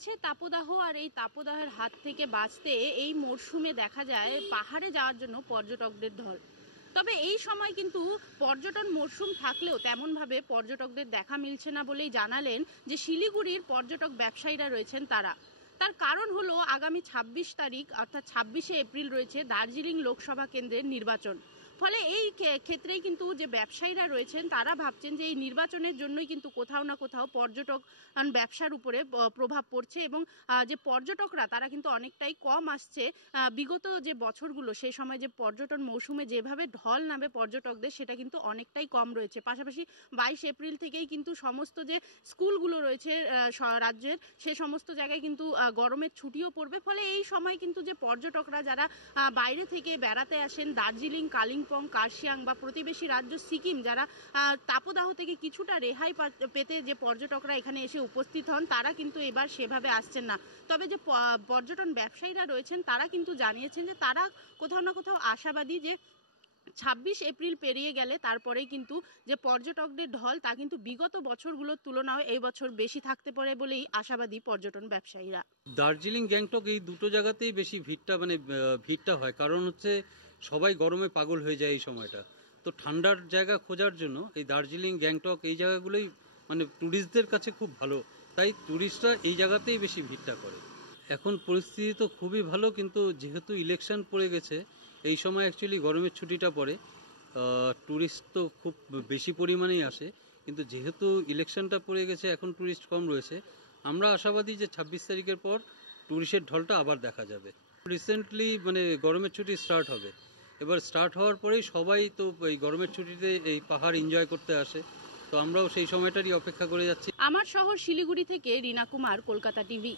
বাড়ছে তাপদাহ, আর এই তাপদাহের হাত থেকে বাঁচতে এই মরশুমে দেখা যায় পাহাড়ে যাওয়ার জন্য পর্যটকদের ঢল। তবে এই সময় কিন্তু পর্যটন মরশুম থাকলেও তেমনভাবে পর্যটকদের দেখা মিলছে না বলেই জানালেন যে শিলিগুড়ির পর্যটক ব্যবসায়ীরা রয়েছেন তারা। তার কারণ হলো আগামী ২৬ তারিখ অর্থাৎ ২৬শে এপ্রিল রয়েছে দার্জিলিং লোকসভা কেন্দ্রের নির্বাচন। ফলে এই ক্ষেত্রেই কিন্তু যে ব্যবসায়ীরা রয়েছেন তারা ভাবছেন যে এই নির্বাচনের জন্যই কিন্তু কোথাও না কোথাও পর্যটক ব্যবসার উপরে প্রভাব পড়ছে, এবং যে পর্যটকরা তারা কিন্তু অনেকটাই কম আসছে। বিগত যে বছরগুলো সেই সময় যে পর্যটন মৌসুমে যেভাবে ঢল নামে পর্যটকদের সেটা কিন্তু অনেকটাই কম রয়েছে। পাশাপাশি ২২ এপ্রিল থেকেই কিন্তু সমস্ত যে স্কুলগুলো রয়েছে রাজ্যের সে সমস্ত জায়গায় কিন্তু গরমের ছুটিও পড়বে। ফলে এই সময় কিন্তু যে পর্যটকরা যারা বাইরে থেকে বেড়াতে আসেন দার্জিলিং, কালিম্পং, কার্শিয়াং বা প্রতিবেশী রাজ্য সিকিম, যারা তাপদাহ থেকে কিছুটা রেহাই পেতে যে পর্যটকরা এখানে এসে উপস্থিত হন তারা কিন্তু এবার সেভাবে আসছেন না। তবে যে পর্যটন ব্যবসায়ীরা রয়েছেন তারা কিন্তু জানিয়েছেন যে তারা কোথাও না কোথাও আশাবাদী যে ২৬ এপ্রিল পেরিয়ে গেলে তারপরেই কিন্তু যে পর্যটকদের ঢল তা কিন্তু বিগত বছরগুলোর তুলনায় এই বছর বেশি থাকতে পারে বলেই আশাবাদী পর্যটন ব্যবসায়ীরা। দার্জিলিং, গ্যাংটক এই দুটো জায়গাতেই বেশি ভিড়টা হয়, কারণ হচ্ছে সবাই গরমে পাগল হয়ে যায় এই সময়টা। তো ঠান্ডার জায়গা খোঁজার জন্য এই দার্জিলিং, গ্যাংটক এই জায়গাগুলোই ট্যুরিস্টদের কাছে খুব ভালো, তাই ট্যুরিস্টরা এই জায়গাতেই বেশি ভিড়টা করে। এখন পরিস্থিতি তো খুবই ভালো, কিন্তু যেহেতু ইলেকশন পড়ে গেছে এই সময় অ্যাকচুয়ালি গরমের ছুটিটা পড়ে, ট্যুরিস্ট তো খুব বেশি পরিমাণেই আসে, কিন্তু যেহেতু ইলেকশনটা পড়ে গেছে এখন ট্যুরিস্ট কম রয়েছে। আমরা আশাবাদী যে ২৬ তারিখের পর ট্যুরিস্টের ঢলটা আবার দেখা যাবে। রিসেন্টলি গরমের ছুটি স্টার্ট হবে, এবার স্টার্ট হওয়ার পরেই সবাই তো এই গরমের ছুটিতে এই পাহাড় এনজয় করতে আসে, তো আমরাও সেই সময়টারই অপেক্ষা করে যাচ্ছি। আমার শহর শিলিগুড়ি থেকে রিনা কুমার, কলকাতা টিভি।